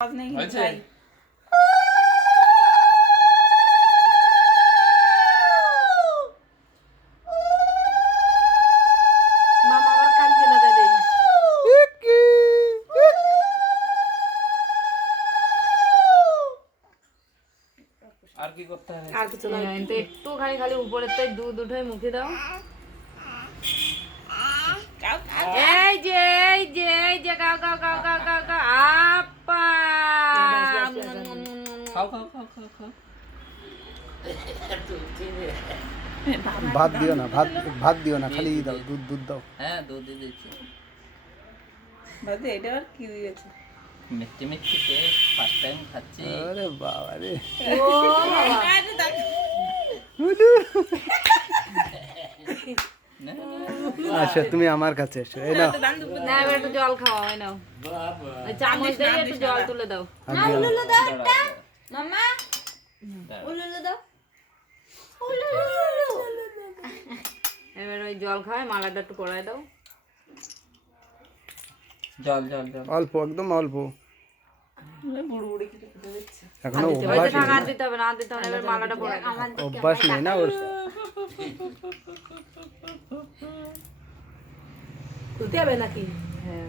आवाज नहीं अच्छा। आई। मामा আবার কান্দে না দাদা। আর কি করতে হবে? আর কিছু না, তো একটু খালি খালি উপরের তাই দুধ উঠে মুখে দাও। এই যে এই যে এই যে গাও গাও গাও গাও গাও গাও আপা খাও খাও খাও খাও খাও। ভাত দিও না, ভাত দিও না, খালি দাও, দুধ দাও। হ্যাঁ দুধ দিয়ে দিচ্ছি। দাদা এটা আর কি দিয়েছে? মিষ্টি মিষ্টি টেস্ট, ফার্স্ট টাইম খাচ্ছি। আরে বাবা রে, ও বাবা না, আচ্ছা তুমি আমার কাছে এসো, এই নাও। না এবার একটু জল খাওয়া হয় নাও, ওই চামচ দিয়ে একটু জল তুলে দাও। আর দিও না। দাঁড়াও, মামা দাঁড়াও। উলুলু দাও। এবার ওই জল খাওয়ায় মালাটা একটু পরায় দাও। জল জল জল। অল্প, একদম অল্প, বুড়ো বুড়ি কি খেতে দিচ্ছে? এখনো ওই অভ্যাস যে থাকা নেই। আর দিতে হবে না, আর দিতে হবে না, এবার মালাটা পরায় দাও। অভ্যাস নেই না ওর। খুলতে হবে নাকি? হ্যাঁ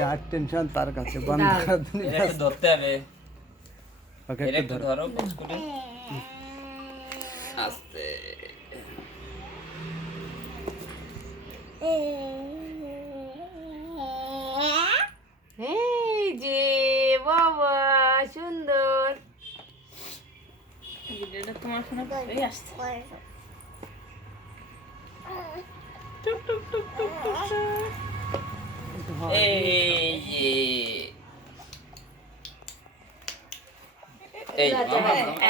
যার টেনশন তার কাছে, বন্ধ করে দিন। এটা একটু ধরতে হবে। ওকে এটা একটু একটু ধরো। ধরো বিস্কুটে। আস্তে। এই যে বাবা সুন্দর। ভিডিওটা তোমার ফোনে এই আসছে। এই যে। এই মামা